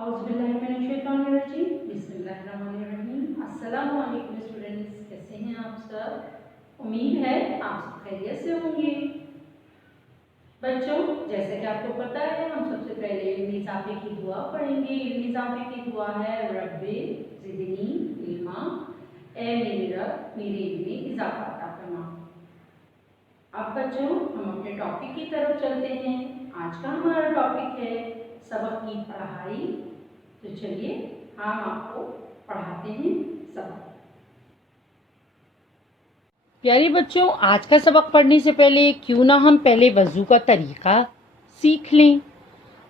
औज़ुबिल्लाहिमिनश्शैतानिर्रजीम बिस्मिल्लाहिर्रहमानिर्रहीम। अस्सलामु अलैकुम स्टूडेंट्स, कैसे हैं आप सब? उम्मीद है आप सब खैरियत से होंगे। बच्चों, जैसे कि आपको पता है, हम सबसे पहले इल्म इज़ाफ़े की दुआ पढ़ेंगे। इल्म इज़ाफ़े की दुआ है रब्बे ज़िदनी इल्मा, ए मेरे रब मेरे इल्म में इज़ाफ़ा अता फरमा। अब बच्चों, हम अपने टॉपिक की तरफ चलते हैं। आज का हमारा टॉपिक है सबक की पढ़ाई। तो चलिए हम आपको पढ़ाते हैं सबक। प्यारे बच्चों, आज का सबक पढ़ने से पहले क्यों ना हम पहले वज़ू का तरीका सीख लें।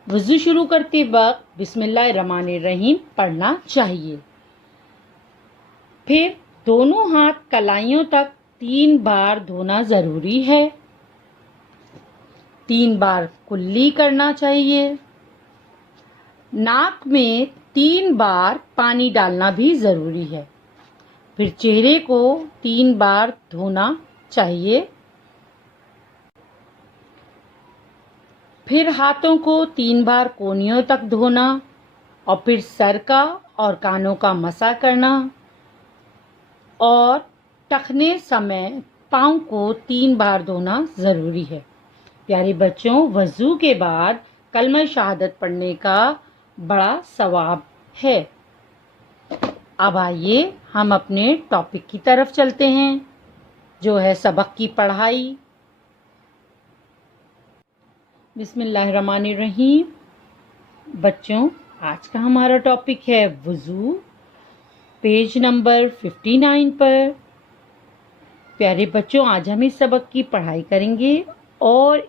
वज़ू शुरू करते वक्त बिस्मिल्लाहिर्रहमानिर्रहीम पढ़ना चाहिए। फिर दोनों हाथ कलाइयों तक 3 बार धोना ज़रूरी है। 3 बार कुल्ली करना चाहिए। नाक में 3 बार पानी डालना भी ज़रूरी है। फिर चेहरे को 3 बार धोना चाहिए। फिर हाथों को 3 बार कोहनियों तक धोना और फिर सर का और कानों का मसा करना और टखने समय पाँव को 3 बार धोना ज़रूरी है। प्यारे बच्चों, वज़ू के बाद कलमा शहादत पढ़ने का बड़ा सवाब है। अब आइए हम अपने टॉपिक की तरफ चलते हैं, जो है सबक की पढ़ाई। बिस्मिल्लाहिर्रहमानिर्रहीम। बच्चों, आज का हमारा टॉपिक है वज़ू, पेज नंबर 59 पर। प्यारे बच्चों, आज हम इस सबक की पढ़ाई करेंगे और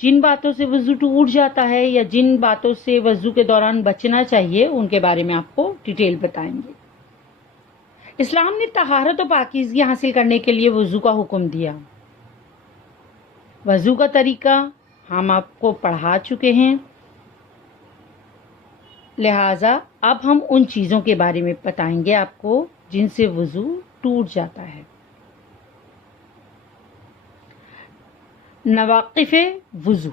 जिन बातों से वज़ू टूट जाता है या जिन बातों से वज़ू के दौरान बचना चाहिए, उनके बारे में आपको डिटेल बताएंगे। इस्लाम ने तहारत और पाकीज़गी हासिल करने के लिए वज़ू का हुक्म दिया। वज़ू का तरीका हम आपको पढ़ा चुके हैं, लिहाजा अब हम उन चीज़ों के बारे में बताएंगे आपको जिनसे वज़ू टूट जाता है। नवाक़िफ़े वज़ू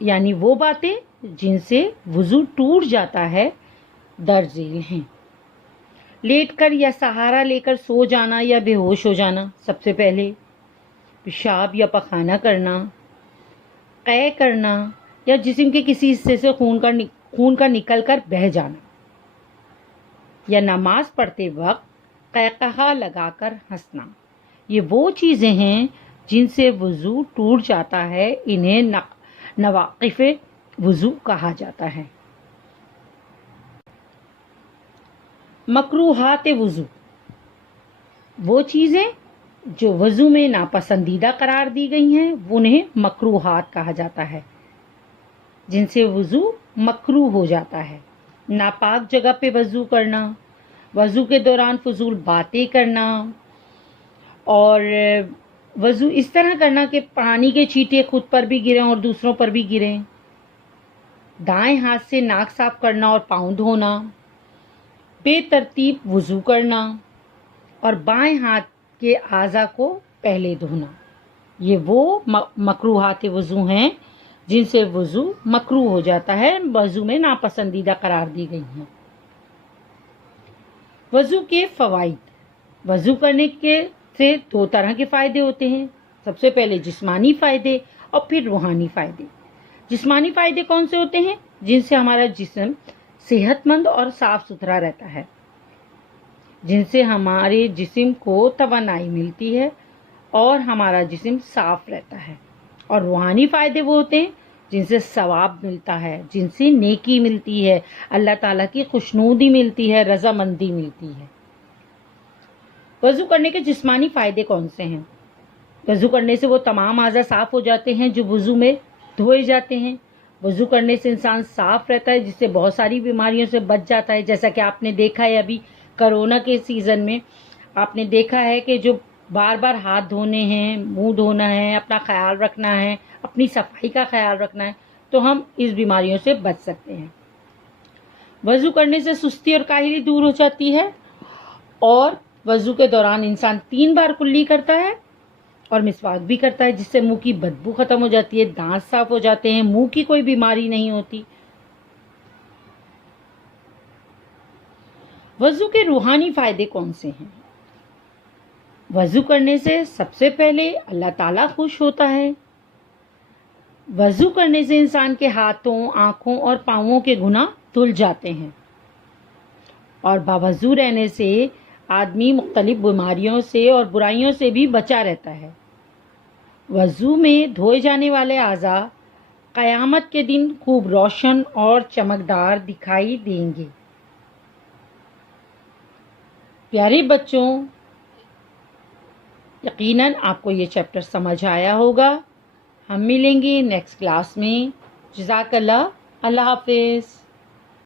यानी वो बातें जिनसे वज़ू टूट जाता है, दर्ज झेल हैं। लेटकर या सहारा लेकर सो जाना या बेहोश हो जाना, सबसे पहले पेशाब या पखाना करना, कै करना या जिस्म के किसी हिस्से से खून का निकल कर बह जाना, या नमाज पढ़ते वक्त क़हक़हा लगाकर हंसना। ये वो चीज़ें हैं जिनसे वज़ू टूट जाता है। इन्हें नवाक़िफ़े वज़ू कहा जाता है। मकरूहात वज़ू वो चीज़ें जो वज़ू में नापसंदीदा करार दी गई हैं, उन्हें मकरूहात कहा जाता है, जिनसे वज़ू मकरूह हो जाता है। नापाक जगह पे वज़ू करना, वज़ू के दौरान फजूल बातें करना और वज़ू इस तरह करना कि पानी के छींटे खुद पर भी गिरें और दूसरों पर भी गिरें। दाएं हाथ से नाक साफ करना और पाँव धोना, बेतरतीब वज़ू करना और बाएं हाथ के आज़ा को पहले धोना। ये वो मकरूहात वज़ू हैं जिनसे वज़ू मकरूह हो जाता है, वज़ू में नापसंदीदा करार दी गई हैं। वज़ू के फ़वाइद। वज़ू करने के से 2 तरह के फ़ायदे होते हैं। सबसे पहले जिस्मानी फ़ायदे और फिर रूहानी फ़ायदे। जिस्मानी फ़ायदे कौन से होते हैं? जिनसे हमारा जिस्म सेहतमंद और साफ़ सुथरा रहता है, जिनसे हमारे जिस्म को तवानाई मिलती है और हमारा जिस्म साफ़ रहता है। और रूहानी फ़ायदे वो होते हैं जिनसे सवाब मिलता है, जिनसे नेकी मिलती है, अल्लाह ताला की खुशनूदी मिलती है, रज़ामंदी मिलती है। वज़ू करने के जिस्मानी फ़ायदे कौन से हैं? वज़ू करने से वो तमाम आज़ा साफ़ हो जाते हैं जो वज़ू में धोए जाते हैं। वज़ू करने से इंसान साफ़ रहता है, जिससे बहुत सारी बीमारियों से बच जाता है। जैसा कि आपने देखा है, अभी कोरोना के सीज़न में आपने देखा है कि जो बार बार हाथ धोने हैं, मुंह धोना है, अपना ख्याल रखना है, अपनी सफाई का ख्याल रखना है, तो हम इस बीमारियों से बच सकते हैं। वज़ू करने से सुस्ती और काहिली दूर हो जाती है और वज़ू के दौरान इंसान 3 बार कुल्ली करता है और मिसवाक भी करता है, जिससे मुंह की बदबू ख़त्म हो जाती है, दांत साफ़ हो जाते हैं, मुंह की कोई बीमारी नहीं होती। वज़ू के रूहानी फ़ायदे कौन से हैं? वज़ू करने से सबसे पहले अल्लाह ताला खुश होता है। वज़ू करने से इंसान के हाथों, आँखों और पाँवों के गुनाह धुल जाते हैं और बावज़ू रहने से आदमी मुख्तलिफ बीमारियों से और बुराइयों से भी बचा रहता है। वज़ू में धोए जाने वाले आज़ा क़यामत के दिन खूब रोशन और चमकदार दिखाई देंगे। प्यारे बच्चों, यकीनन आपको ये चैप्टर समझ आया होगा। हम मिलेंगे नेक्स्ट क्लास में। जज़ाकल्लाह। अल्लाह हाफ़िज़।